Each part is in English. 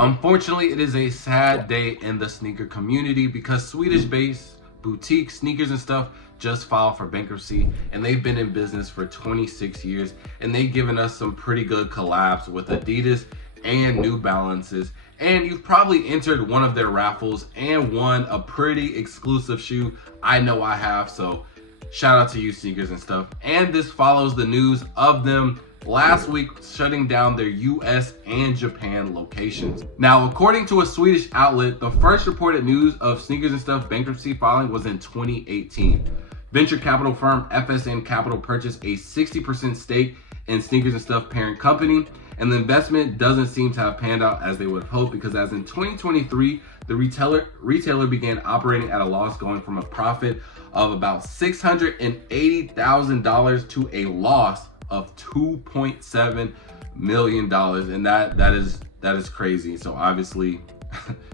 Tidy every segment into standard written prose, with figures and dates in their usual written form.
Unfortunately, it is a sad day in the sneaker community because Swedish-based boutique sneakers and stuff just filed for bankruptcy, and they've been in business for 26 years, and they've given us some pretty good collabs with Adidas and New Balances. And you've probably entered one of their raffles and won a pretty exclusive shoe. I know I have, so shout out to you, sneakers and stuff. And this follows the news of them last week shutting down their US and Japan locations. Now, according to a Swedish outlet, the first reported news of sneakers and stuff bankruptcy filing was in 2018. Venture capital firm FSN Capital purchased a 60% stake in Sneakers and Stuff parent company, and the investment doesn't seem to have panned out as they would have hoped, because as in 2023, the retailer began operating at a loss, going from a profit of about $680,000 to a loss of $2.7 million, and that is crazy. So obviously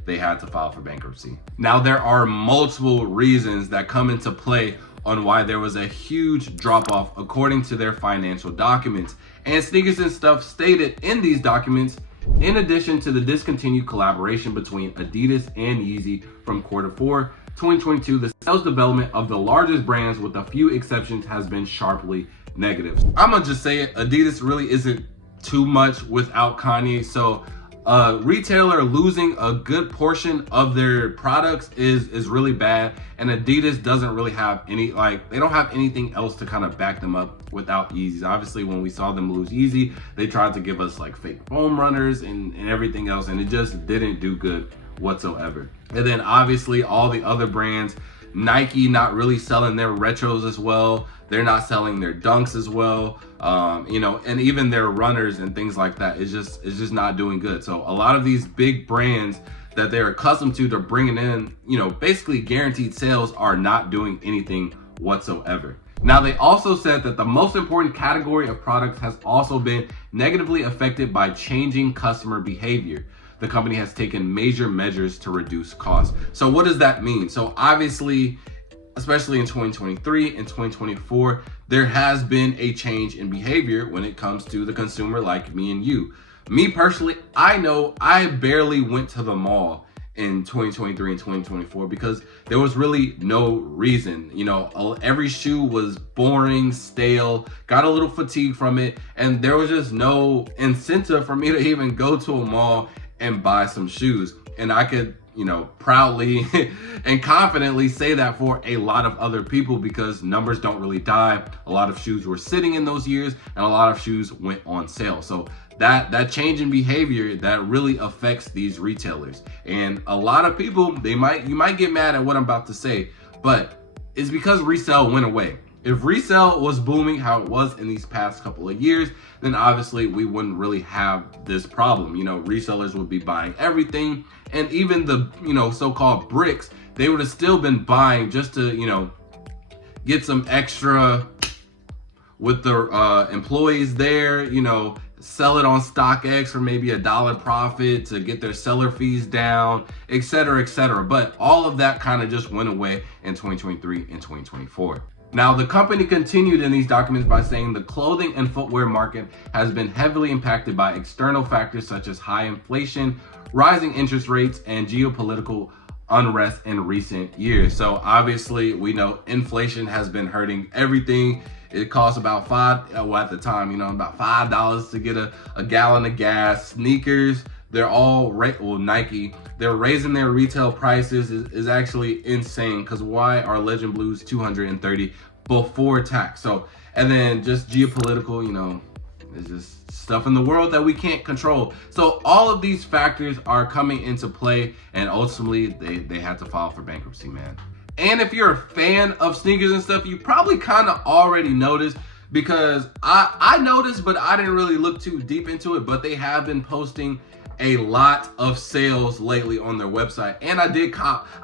they had to file for bankruptcy. Now, there are multiple reasons that come into play on why there was a huge drop off according to their financial documents. And Sneakers and Stuff stated in these documents, in addition to the discontinued collaboration between Adidas and Yeezy from Q4 2022, the sales development of the largest brands, with a few exceptions, has been sharply negative. I'm gonna just say it, Adidas really isn't too much without Kanye, so a retailer losing a good portion of their products is really bad, and Adidas doesn't really have any, they don't have anything else to kind of back them up without Yeezys. Obviously, when we saw them lose Yeezy, they tried to give us fake foam runners and everything else, and it just didn't do good whatsoever. And then obviously all the other brands, Nike not really selling their retros as well. They're not selling their dunks as well. And even their runners and things like that is just not doing good. So a lot of these big brands that they're accustomed to bringing in, basically guaranteed sales, are not doing anything whatsoever. Now, they also said that the most important category of products has also been negatively affected by changing customer behavior. The company has taken major measures to reduce costs. So what does that mean? So obviously, especially in 2023 and 2024, there has been a change in behavior when it comes to the consumer like me and you. Me personally, I know I barely went to the mall in 2023 and 2024 because there was really no reason. Every shoe was boring, stale, got a little fatigue from it, and there was just no incentive for me to even go to a mall and buy some shoes. And I could proudly and confidently say that for a lot of other people, because numbers don't really die. A lot of shoes were sitting in those years, and a lot of shoes went on sale. So that change in behavior, that really affects these retailers. And a lot of people, you might get mad at what I'm about to say, but it's because resale went away. If resale was booming how it was in these past couple of years, then obviously we wouldn't really have this problem. Resellers would be buying everything, and even the so-called bricks, they would have still been buying just to get some extra with the employees there, sell it on StockX for maybe $1 profit to get their seller fees down, etc., etc. But all of that kind of just went away in 2023 and 2024. Now, the company continued in these documents by saying the clothing and footwear market has been heavily impacted by external factors such as high inflation, rising interest rates, and geopolitical unrest in recent years. So obviously we know inflation has been hurting everything. It costs about at the time, about $5 to get a gallon of gas. Sneakers, they're all Nike, they're raising their retail prices is actually insane, because why are Legend Blues $230 before tax? So, and then just geopolitical, it's just stuff in the world that we can't control. So all of these factors are coming into play, and ultimately they had to file for bankruptcy, man. And if you're a fan of sneakers and stuff, you probably kind of already noticed, because I noticed, but I didn't really look too deep into it, but they have been posting a lot of sales lately on their website. And I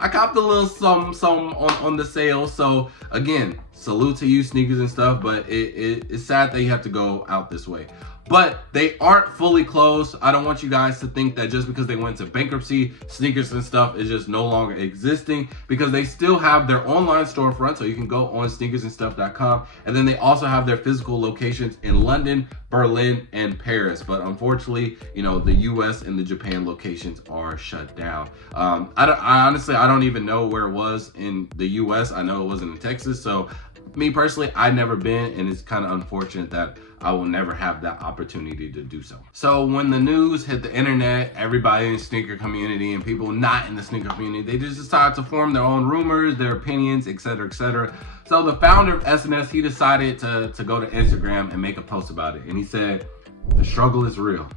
copped a little some on the sale. So again, salute to you, sneakers and stuff, but it's sad that you have to go out this way. But they aren't fully closed. I don't want you guys to think that just because they went to bankruptcy, Sneakers and Stuff is just no longer existing, because they still have their online storefront, so you can go on sneakersandstuff.com. And then they also have their physical locations in London, Berlin, and Paris. But unfortunately, you know, the US and the Japan locations are shut down. I honestly don't even know where it was in the US. I know it wasn't in Texas. So me personally, I've never been, and it's kind of unfortunate that I will never have that opportunity to do so. So when the news hit the internet, everybody in the sneaker community and people not in the sneaker community, they just decided to form their own rumors, their opinions, etc., etc. So the founder of SNS, he decided to go to Instagram and make a post about it. And he said, the struggle is real.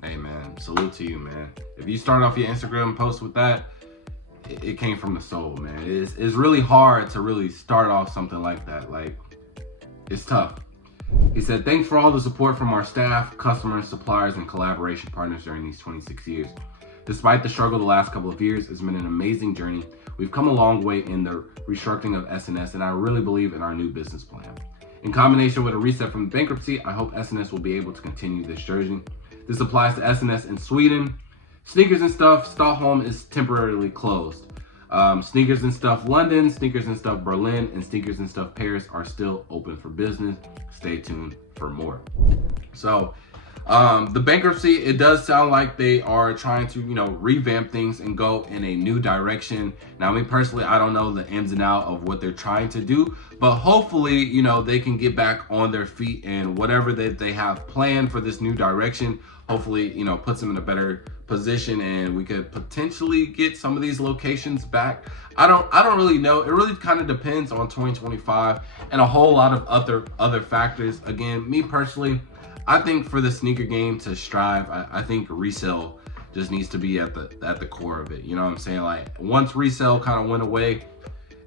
Hey man, salute to you, man. If you start off your Instagram post with that, it came from the soul, man. It's really hard to really start off something like that. Like, it's tough. He said, thanks for all the support from our staff, customers, suppliers, and collaboration partners during these 26 years. Despite the struggle the last couple of years, it's been an amazing journey. We've come a long way in the restructuring of SNS, and I really believe in our new business plan. In combination with a reset from bankruptcy, I hope SNS will be able to continue this journey. This applies to SNS in Sweden. Sneakers and Stuff Stockholm is temporarily closed. Sneakers and Stuff London, Sneakers and Stuff Berlin, and Sneakers and Stuff Paris are still open for business. Stay tuned for more. So the bankruptcy, it does sound like they are trying to, you know, revamp things and go in a new direction. Now, me personally, I don't know the ins and outs of what they're trying to do, but hopefully, you know, they can get back on their feet, and whatever that they have planned for this new direction, hopefully, you know, puts them in a better position, and we could potentially get some of these locations back. I don't really know. It really kind of depends on 2025 and a whole lot of other factors. Again, me personally, I think for the sneaker game to strive, I think resale just needs to be at the core of it. You know what I'm saying? Like, once resale kind of went away,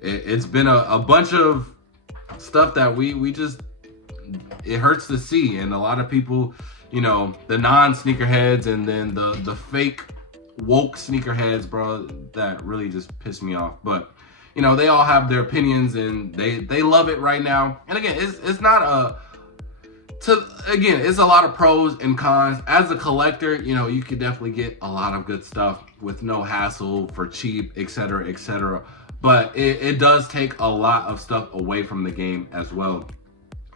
it's been a bunch of stuff that we just, it hurts to see. And a lot of people, you know, the non-sneakerheads and then the fake woke sneakerheads, bro, that really just piss me off. But, you know, they all have their opinions and they love it right now. And again, it's not it's a lot of pros and cons. As a collector, you know, you could definitely get a lot of good stuff with no hassle, for cheap, etc., etc. But it does take a lot of stuff away from the game as well.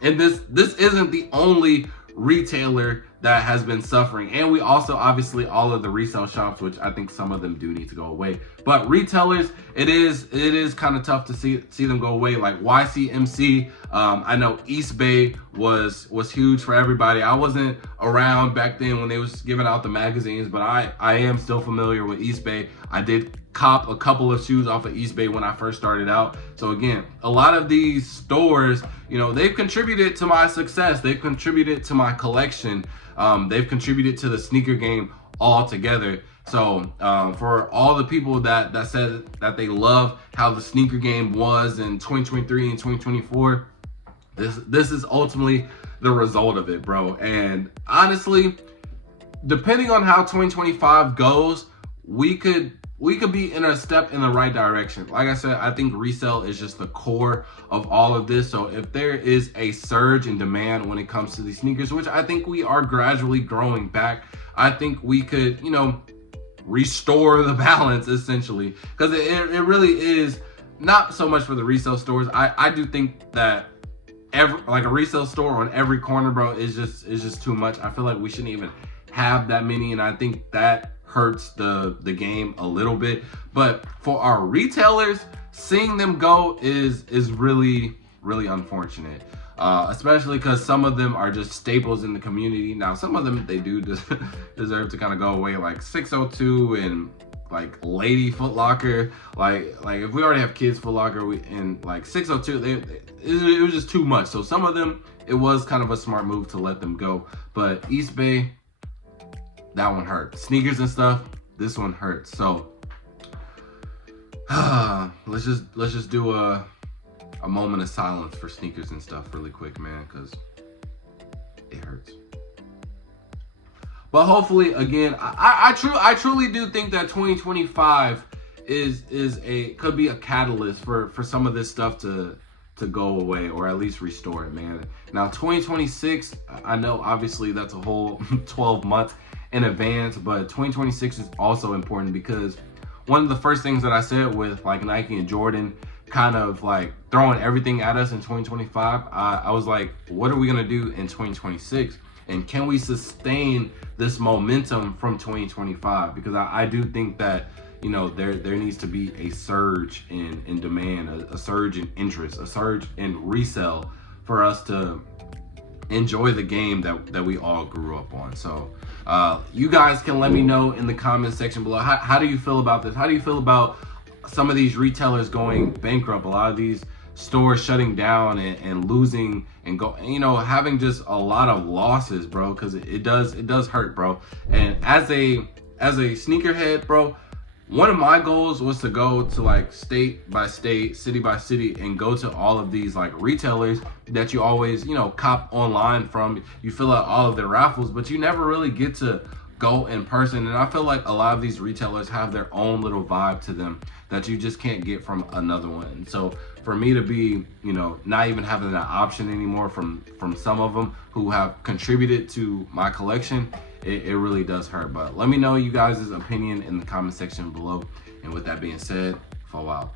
And this isn't the only retailer that has been suffering. And we also, obviously, all of the resale shops, which I think some of them do need to go away. But retailers, it is kind of tough to see them go away. Like YCMC, I know East Bay was huge for everybody. I wasn't around back then when they was giving out the magazines, but I am still familiar with East Bay. I did cop a couple of shoes off of East Bay when I first started out. So again, a lot of these stores, you know, they've contributed to my success. They've contributed to my collection. They've contributed to the sneaker game altogether. So for all the people that said that they love how the sneaker game was in 2023 and 2024, this is ultimately the result of it, bro. And honestly, depending on how 2025 goes, we could be in a step in the right direction. Like I said, I think resale is just the core of all of this. So if there is a surge in demand when it comes to these sneakers, which I think we are gradually growing back, I think we could, you know, restore the balance essentially. Because it really is not so much for the resale stores. I do think that like a resale store on every corner, bro, is just too much. I feel like we shouldn't even have that many, and I think that hurts the game a little bit. But for our retailers, seeing them go is really unfortunate, especially because some of them are just staples in the community. Now, some of them, they do deserve to kind of go away, like 602 and like Lady Foot Locker. Like if we already have Kids Foot Locker, and like 602, it was just too much. So some of them, it was kind of a smart move to let them go. But East Bay, that one hurt. Sneakers and Stuff, this one hurts. So let's just do a moment of silence for Sneakers and Stuff really quick, man, because it hurts. But hopefully, again, I truly do think that 2025 could be a catalyst for some of this stuff to to go away, or at least restore it, man. Now 2026, I know obviously that's a whole 12 months in advance, but 2026 is also important because one of the first things that I said with like Nike and Jordan kind of like throwing everything at us in 2025, I was like, what are we gonna do in 2026? And can we sustain this momentum from 2025? Because I do think that, you know, there needs to be a surge in demand, a surge in interest, a surge in resale for us to enjoy the game that we all grew up on. So you guys can let me know in the comment section below, how do you feel about this? How do you feel about some of these retailers going bankrupt, a lot of these stores shutting down and losing and having just a lot of losses, bro? Because it does hurt, bro. And as a sneakerhead, bro, one of my goals was to go to like state by state, city by city, and go to all of these like retailers that you always, cop online from. You fill out all of their raffles, but you never really get to go in person. And I feel like a lot of these retailers have their own little vibe to them that you just can't get from another one. And so for me to be, not even having that option anymore from some of them who have contributed to my collection, it really does hurt. But let me know you guys' opinion in the comment section below. And with that being said, fall out.